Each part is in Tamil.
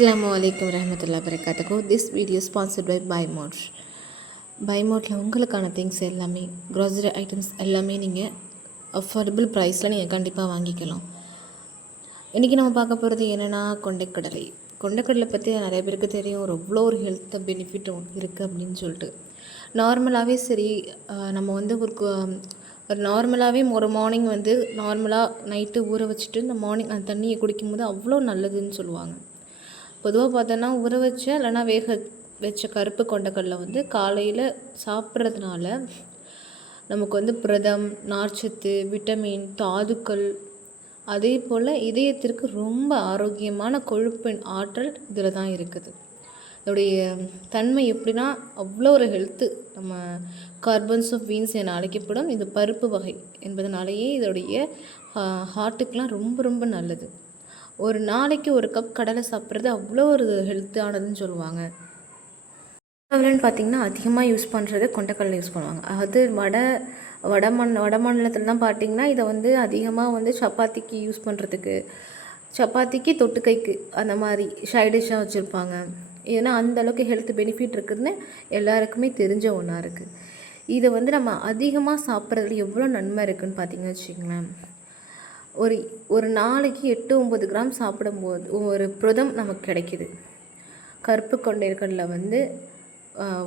Assalamualaikum warahmatullahi wabarakatuh. This video is sponsored by BuyMart. BuyMartல உங்களுக்கான திங்ஸ் எல்லாமே, க்ராசரி ஐட்டம்ஸ் எல்லாமே நீங்கள் அஃபோர்டபுள் ப்ரைஸில் நீங்கள் கண்டிப்பாக வாங்கிக்கலாம். இன்றைக்கி நம்ம பார்க்க போகிறது என்னென்னா கொண்டைக்கடலை. கொண்டைக்கடலை பற்றி நிறைய பேருக்கு தெரியும், எவ்வளோ ஒரு ஹெல்த் பெனிஃபிட்டும் இருக்குது அப்படின்னு சொல்லிட்டு. நார்மலாகவே சரி, நம்ம வந்து ஒரு நார்மலாகவே ஒரு மார்னிங் வந்து நார்மலாக நைட்டு ஊற வச்சுட்டு இந்த மார்னிங் அந்த தண்ணியை குடிக்கும்போது அவ்வளோ நல்லதுன்னு சொல்லுவாங்க. பொதுவாக பார்த்தோன்னா ஊற வச்ச இல்லைனா வேக வச்ச கருப்பு கொண்டைக்கடலை வந்து காலையில் சாப்பிட்றதுனால நமக்கு வந்து புரதம், நார்ச்சத்து, விட்டமின், தாதுக்கள், அதே போல் இதயத்திற்கு ரொம்ப ஆரோக்கியமான கொழுப்பின் ஆற்றல் இதில் தான் இருக்குது. இதோடைய தன்மை எப்படின்னா அவ்வளோ ஒரு ஹெல்த்து. நம்ம கார்பன்ஸ் ஆஃப் வீன்ஸ் என அழைக்கப்படும் இந்த பருப்பு வகை என்பதனாலேயே இதோடைய ஹார்ட்டுக்கெலாம் ரொம்ப ரொம்ப நல்லது. ஒரு நாளைக்கு ஒரு கப் கடலை சாப்பிட்றது அவ்வளோ ஒரு ஹெல்த்தானதுன்னு சொல்லுவாங்க. கடலைன்னு பார்த்திங்கன்னா அதிகமாக யூஸ் பண்ணுறது கொண்டைக்கடலை யூஸ் பண்ணுவாங்க. அது வட மாநிலத்தில் தான் பார்த்திங்கன்னா இதை வந்து அதிகமாக வந்து சப்பாத்திக்கு யூஸ் பண்ணுறதுக்கு, சப்பாத்திக்கு தொட்டுக்கைக்கு அந்த மாதிரி சைடிஷ்ஷாக வச்சுருப்பாங்க. ஏன்னா அந்தளவுக்கு ஹெல்த் பெனிஃபிட் இருக்குதுன்னு எல்லாருக்குமே தெரிஞ்ச ஒன்றா இருக்குது. இதை வந்து நம்ம அதிகமாக சாப்பிட்றதுல எவ்வளோ நன்மை இருக்குதுன்னு பார்த்திங்கன்னு வச்சுக்கோங்களேன். ஒரு நாளைக்கு 8-9 கிராம் சாப்பிடும்போது ஒரு புரதம் நமக்கு கிடைக்கிது. கருப்பு கொண்டைக்கடலை வந்து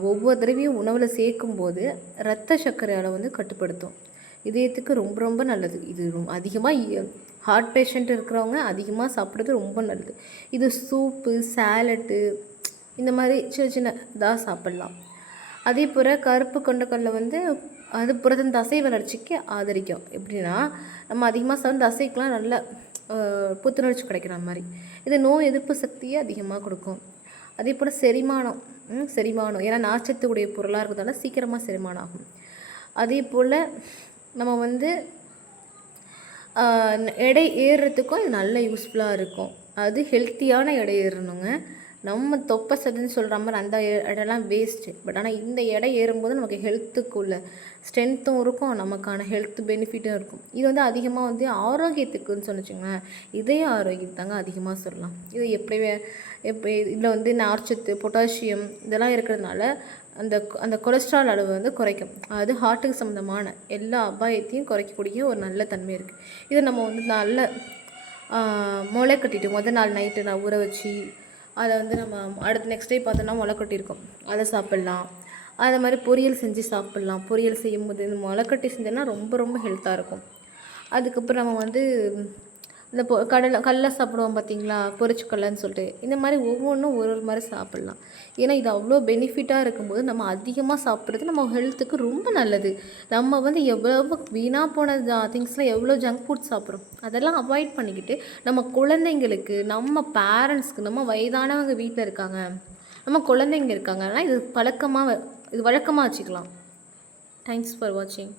ஒவ்வொரு தடவையும் உணவில் சேர்க்கும்போது இரத்த சர்க்கரை அளவு வந்து கட்டுப்படுத்தும். இதயத்துக்கு ரொம்ப ரொம்ப நல்லது. இது அதிகமாக ஹார்ட் பேஷண்ட் இருக்கிறவங்க அதிகமாக சாப்பிட்றது ரொம்ப நல்லது. இது சூப்பு, சாலட்டு இந்த மாதிரி சின்ன சின்ன இதாக சாப்பிட்லாம். அதே போல் கருப்பு கொண்டைக்கடலை வந்து அது புரதம் தசை வளர்ச்சிக்கு ஆதரிக்கும். எப்படின்னா நம்ம அதிகமாக சாப்பிட்டு தசைக்கெலாம் நல்ல புத்துணர்ச்சி கிடைக்கிற மாதிரி. இது நோய் எதிர்ப்பு சக்தியை அதிகமாக கொடுக்கும். அதே போல் செரிமானம் ஏன்னா நார்ச்சத்து உடைய பொருளாக இருக்கிறதால சீக்கிரமாக செரிமானம் ஆகும். அதே போல் நம்ம வந்து எடை ஏறுறதுக்கும் இது நல்ல யூஸ்ஃபுல்லாக இருக்கும். அது ஹெல்த்தியான எடை ஏறணுங்க. நம்ம தொப்பை சதுன்னு சொல்கிற மாதிரி அந்த இடம்லாம் வேஸ்ட்டு. பட் ஆனால் இந்த எடை ஏறும்போது நமக்கு ஹெல்த்துக்குள்ள ஸ்ட்ரென்த்தும் இருக்கும், நமக்கான ஹெல்த் பெனிஃபிட்டும் இருக்கும். இது வந்து அதிகமாக வந்து ஆரோக்கியத்துக்குன்னு சொன்னிச்சிங்களேன், இதய ஆரோக்கியத்தாங்க அதிகமாக சொல்லலாம். இது எப்படி இதில் வந்து நார்ச்சத்து, பொட்டாசியம் இதெல்லாம் இருக்கிறதுனால அந்த கொலஸ்ட்ரால் அளவு வந்து குறைக்கும். அது ஹார்ட்டுக்கு சம்மந்தமான எல்லா அபாயத்தையும் குறைக்கக்கூடிய ஒரு நல்ல தன்மை இருக்குது. இதை நம்ம வந்து நல்ல முளை கட்டிட்டு முதல் நாள் நைட்டு நான் ஊற வச்சு அதை வந்து நம்ம அடுத்து நெக்ஸ்ட் டே பார்த்தோன்னா முளைக்கட்டியிருக்கோம், அதை சாப்பிட்லாம். அதை மாதிரி பொரியல் செஞ்சு சாப்பிட்லாம். பொரியல் செய்யும்போது இந்த முளைக்கட்டி செஞ்சோன்னா ரொம்ப ரொம்ப ஹெல்த்தாக இருக்கும். அதுக்கப்புறம் நம்ம வந்து இந்த கடலை சாப்பிடுவோம் பார்த்திங்களா, பொரிச்சு கடலைன்னு சொல்லிட்டு, இந்த மாதிரி ஒவ்வொன்றும் ஒரு மாதிரி சாப்பிட்லாம். ஏன்னா இது அவ்வளோ பெனிஃபிட்டாக இருக்கும்போது நம்ம அதிகமாக சாப்பிட்றது நம்ம ஹெல்த்துக்கு ரொம்ப நல்லது. நம்ம வந்து எவ்வளோ வீணாக போன திங்ஸில் எவ்வளோ ஜங்க் ஃபுட் சாப்பிட்றோம், அதெல்லாம் அவாய்ட் பண்ணிக்கிட்டு நம்ம குழந்தைங்களுக்கு, நம்ம பேரண்ட்ஸ்க்கு, நம்ம வயதானவங்க வீட்டில் இருக்காங்க, நம்ம குழந்தைங்க இருக்காங்கன்னா இது வழக்கமாக வச்சுக்கலாம். தேங்க்ஸ் ஃபார் வாட்சிங்.